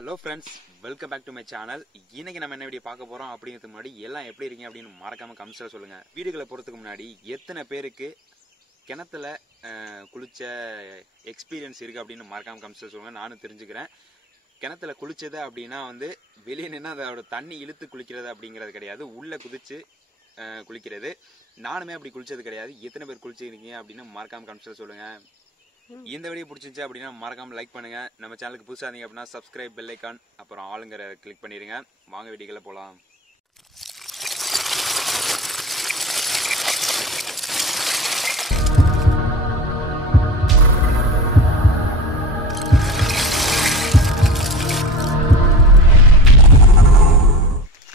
Hello friends, welcome back to my channel. இன்னைக்கு நம்ம என்ன வீடியோ பார்க்க போறோம் அப்படிங்கிறதுக்கு முன்னாடி எல்லாம் எப்படி இருக்கீங்க அப்படின்னு மறக்காம கமெண்ட்ஸ்ல சொல்லுங்க. வீடியோகளை போறதுக்கு முன்னாடி எத்தனை பேருக்கு கிணத்துல குளிச்ச எக்ஸ்பீரியன்ஸ் இருக்கு அப்படின்னு மறக்காம கமெண்ட்ஸ்ல சொல்லுங்க. நானும் தெரிஞ்சுக்கிறேன். கிணத்துல குளிச்சது அப்படின்னா வந்து வெளியே நின்று அதோட தண்ணி இழுத்து குளிக்கிறது அப்படிங்கிறது கிடையாது, உள்ள குதிச்சு குளிக்கிறது. நானுமே அப்படி குளிச்சது கிடையாது. எத்தனை பேர் குளிச்சிருக்கீங்க அப்படின்னு மறக்காம கமெண்ட்ஸ்ல சொல்லுங்க. இந்த வீடியோ பிடிச்சிருந்துச்சு அப்படின்னா மறக்காம லைக் பண்ணுங்க. நம்ம சேனலுக்கு புதுசாக இருந்தீங்க அப்படின்னா சப்ஸ்கிரைப் பெல் ஐக்கான் அப்புறம் ஆளுங்கிற கிளிக் பண்ணிடுங்க. வாங்க வீடியோக்குள்ள போகலாம்.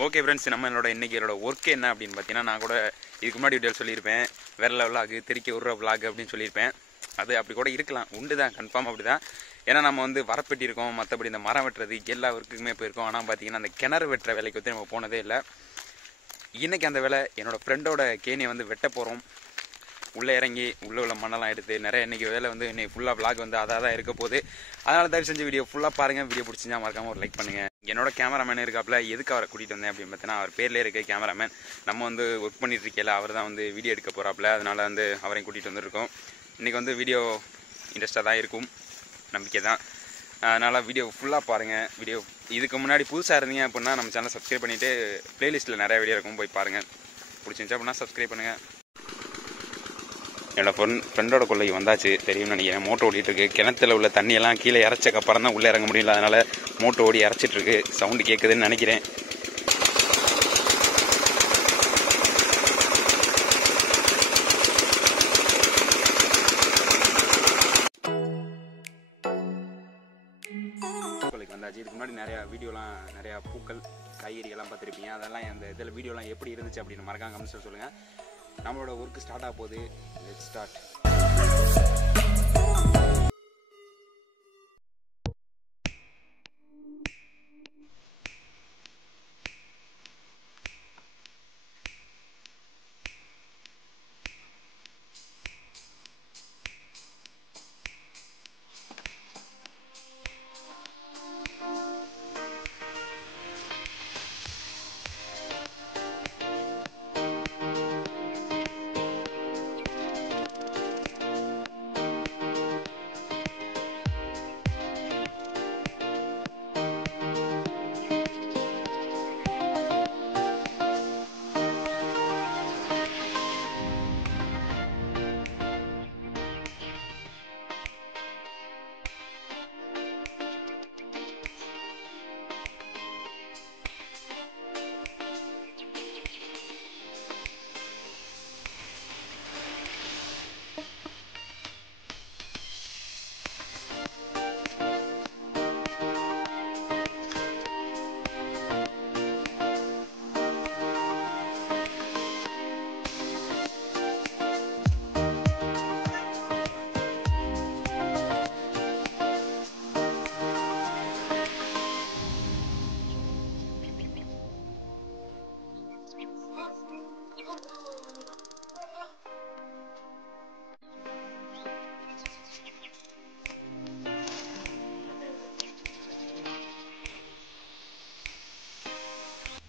ஓகே ஃப்ரெண்ட்ஸ், நம்மளோட இன்னைக்கு என்னோட ஒர்க் என்ன அப்படின்னு பார்த்தீங்கன்னா, நான் கூட இதுக்கு முன்னாடி வீடியோ சொல்லியிருப்பேன், வேற விளாக் திருக்கி விட்ற விளாக் அப்படின்னு சொல்லியிருப்பேன். அது அப்படி கூட இருக்கலாம், உண்டு தான், கன்ஃபார்ம் அப்படி தான். ஏன்னா நம்ம வந்து வரப்பெட்டி இருக்கோம், மற்றபடி இந்த மரம் வெட்டுறது எல்லா ஒர்க்குக்குமே போயிருக்கோம். ஆனால் பார்த்தீங்கன்னா அந்த கிணறு வெட்டுற வேலைக்கு வந்து நம்ம போனதே இல்லை. இன்றைக்கி அந்த வேலை என்னோடய ஃப்ரெண்டோட கேணியை வந்து வெட்ட போகிறோம். உள்ளே இறங்கி உள்ளே உள்ள மண்ணெல்லாம் எடுத்து நிறைய இன்றைக்கி வேலை வந்து இன்னைக்கு ஃபுல்லாக விளாக் வந்து அதாக தான் இருக்க போகுது. அதனால் தயவு செஞ்சு வீடியோ ஃபுல்லாக பாருங்கள். வீடியோ பிடிச்சிருந்தா மறக்காமல் ஒரு லைக் பண்ணுங்கள். என்னோட கேமராமேன் இருக்காப்புல, எதுக்கு அவரை கூட்டிகிட்டு வந்தேன் அப்படின்னு பார்த்தீங்கன்னா, அவர் பேர்லேயே இருக்க கேமராமேன். நம்ம வந்து ஒர்க் பண்ணிட்டு இருக்கல, அவர் தான் வந்து வீடியோ எடுக்க போகிறாப்புல. அதனால் வந்து அவரையும் கூட்டிகிட்டு வந்துருக்கோம். இன்றைக்கி வந்து வீடியோ இன்ட்ரெஸ்ட்டாக தான் இருக்கும், நம்பிக்கை தான். அதனால் வீடியோ ஃபுல்லாக பாருங்கள். வீடியோ இதுக்கு முன்னாடி புதுசாக இருந்தீங்க அப்படின்னா நம்ம சேனலை சப்ஸ்கிரைப் பண்ணிவிட்டு ப்ளேலிஸ்ட்டில் நிறைய வீடியோ இருக்கும், போய் பாருங்கள். பிடிச்சிருந்துச்சு அப்படின்னா சப்ஸ்கிரைப் பண்ணுங்கள். என்னோடய ஃப்ரெண்டோட கொள்ளைக்கு வந்தாச்சு, தெரியும்னு நினைக்கிறேன். மோட்டர் ஓடிட்டுருக்கு. கிணத்துல உள்ள தண்ணியெல்லாம் கீழே இறச்சக்கப்புறம் தான் உள்ளே இறங்க முடியல, அதனால் மோட்டர் ஓடி இறச்சிட்ருக்கு. சவுண்டு கேட்குதுன்னு நினைக்கிறேன். வந்தாச்சு. இதுக்கு முன்னாடி நிறையா பூக்கள் காய்கறிகள்லாம் பார்த்துருப்பீங்க. அதெல்லாம் அந்த இதில் வீடியோலாம் எப்படி இருந்துச்சு அப்படின்னு மறக்காம கமெண்ட்ஸில் சொல்லுங்கள். நம்மளோட ஒர்க்கு ஸ்டார்ட் ஆக போகுது. Let's start.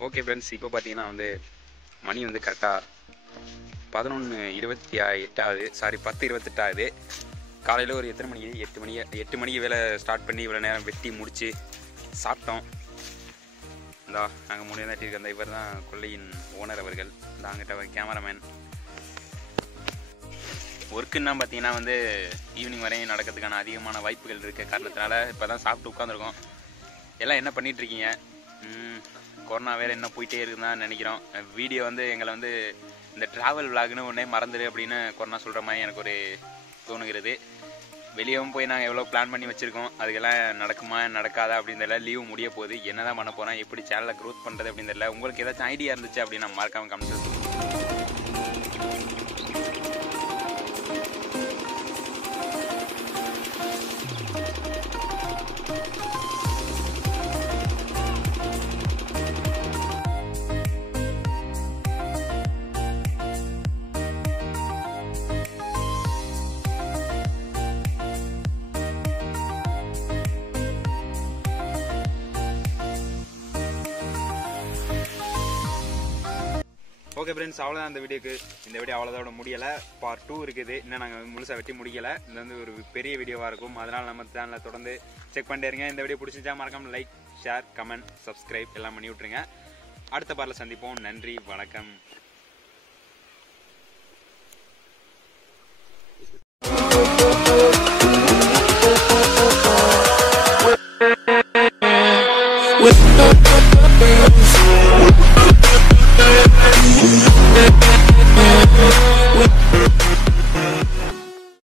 ஓகே ஃப்ரெண்ட்ஸ், இப்போ பார்த்தீங்கன்னா வந்து மணி வந்து கரெக்டாக 11:28 ஆகுது. சாரி 10:28 ஆகுது. காலையில் ஒரு எத்தனை மணிக்கு 8 மணிக்கு வேலை ஸ்டார்ட் பண்ணி இவ்வளோ நேரம் வெட்டி முடித்து சாப்பிட்டோம். இந்தா நாங்கள் 3 தான் இருக்க. அந்த இவர் தான் கொள்ளையின் ஓனர் அவர்கள். இந்த அங்கிட்ட கேமராமேன். ஒர்க்குன்னா பார்த்தீங்கன்னா வந்து ஈவினிங் வரையும் நடக்கிறதுக்கான அதிகமான வாய்ப்புகள் இருக்க காரணத்தினால இப்போ தான் சாப்பிட்டு உட்காந்துருக்கோம். எல்லாம் என்ன பண்ணிகிட்ருக்கீங்க? கொரோனா வேறு என்ன போயிட்டே இருக்குதுன்னு நினைக்கிறோம். வீடியோ வந்து எங்களை வந்து இந்த ட்ராவல் விளாக்னு ஒன்றே மறந்துடு அப்படின்னு கொரோனா சொல்கிற மாதிரி எனக்கு ஒரு தோணுகிறது. வெளியவும் போய் நாங்கள் எவ்வளோ பிளான் பண்ணி வச்சுருக்கோம், அதுக்கெல்லாம் நடக்குமா நடக்காதா அப்படின்றத லீவு முடிய போகுது. என்ன தான் பண்ண போகிறோம், எப்படி சேனலை க்ரோத் பண்ணுறது அப்படின்றதில்ல. உங்களுக்கு ஏதாச்சும் ஐடியா இருந்துச்சு அப்படின்னு நான் மறக்காமல் கமெண்ட்ஸ் ஓகே ஃப்ரெண்ட்ஸ், அவ்வளோதான் அந்த வீடியோக்கு. இந்த வீடியோ அவ்வளோதோட முடியலை, பார்ட் 2 இருக்குது. இன்னும் நாங்கள் முழுசாக வெட்டி முடிக்கலை. இது வந்து ஒரு பெரிய வீடியோவாக இருக்கும். அதனால் நம்ம சேனலை தொடர்ந்து செக் பண்ணிட்டே இருங்க. இந்த வீடியோ பிடிச்சிச்சா மறக்காம லைக், ஷேர், கமெண்ட், சப்ஸ்கிரைப் எல்லாம் பண்ணி விட்ருங்க. அடுத்த பார்ல சந்திப்போம். நன்றி, வணக்கம்.